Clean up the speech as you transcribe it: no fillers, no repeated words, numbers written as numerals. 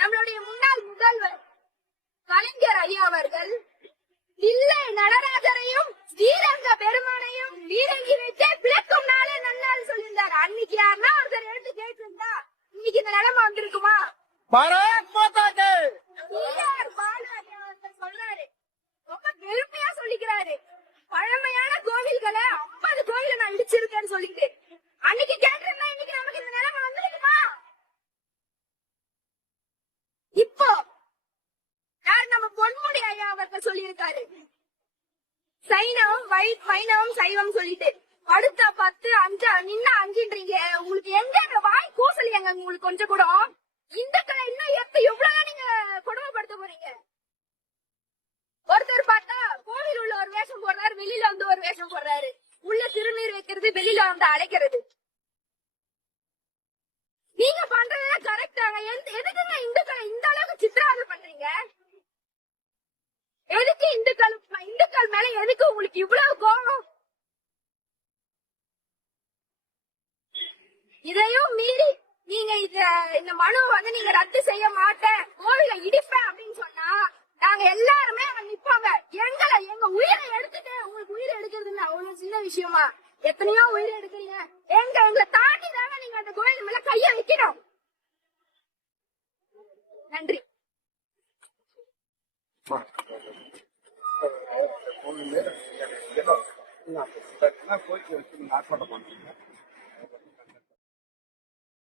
நம்மளுடைய முன்னாள் முதல்வர் கலைஞர் ஐயா அவர்கள் தில்லை நடராஜரையும் ஸ்ரீரங்க பெருமானையும் வீரங்கி வச்சே பிளக்கும் நாளே நன்னாள் சொல்லியிருந்தாரு. அன்னைக்கு யாருன்னா ஒருத்தர் எடுத்து கேட்டிருந்தா இன்னைக்கு இந்த நிலைமை வந்திருக்குமா? பாரத் மாதா கே சொல்றாரு, ரொம்ப பெருமையா சொல்லிக்கிறாரு. பழமையான கோவில்களை 50 கோவில நான் இடிச்சிருக்கேன்னு சொல்லிட்டு அன்னைக்கு கேட்டிருந்தா இன்னைக்கு நமக்கு இந்த நிலைமை வந்திருக்குமா? இப்போ யார் நம்ம பொன்முடி ஐயா அவர்கள் சொல்லியிருக்காரு, சைனவம் வைணவம் சைவம் சொல்லிட்டு அடுத்த 10 5 நின்ன 5ன்றீங்க. உங்களுக்கு எங்க வாய் கூசல் எங்க உங்களுக்கு கொஞ்சம் கூட? இந்துக்களை இன்னும் எவ்வளவு நீங்க கொடுமைப்படுத்த போறீங்க? ஒருத்தர் பார்த்தா கோவில் உள்ள ஒரு வேஷம் போடுறாரு, வெளியில வந்து ஒரு வேஷம் போடுறாரு. உள்ள திருநீர் வைக்கிறது, வெளியில வந்து அழைக்கிறது. நீங்க பண்றது கரெக்டாங்க? எதுக்குங்க இந்துக்களை இந்த அளவுக்கு சித்திரவதை பண்றீங்க? எதுக்கு இந்துக்கள் மேல எதுக்கு உங்களுக்கு இவ்வளவு கோபம்? இதையும் மீறி நீங்க இந்த மனு வந்து நீங்க ரத்து செய்ய மாட்டேன், கோவில இடிப்பேன் அப்படின்னு சொன்னா நாங்க எல்லாருமே அங்க நிப்பாங்க. எங்க உயிரை எடுத்துட்டு உங்களுக்கு உயிரை எடுக்கிறதுன்னு அவ்வளவு சின்ன விஷயமா? எத்தனையோ உயிரை எடுக்கிறீங்க. எங்களை தாண்டி தாங்க நீங்க அந்த கோயில் மேல கைய வைக்கணும். நன்றி. கோயில்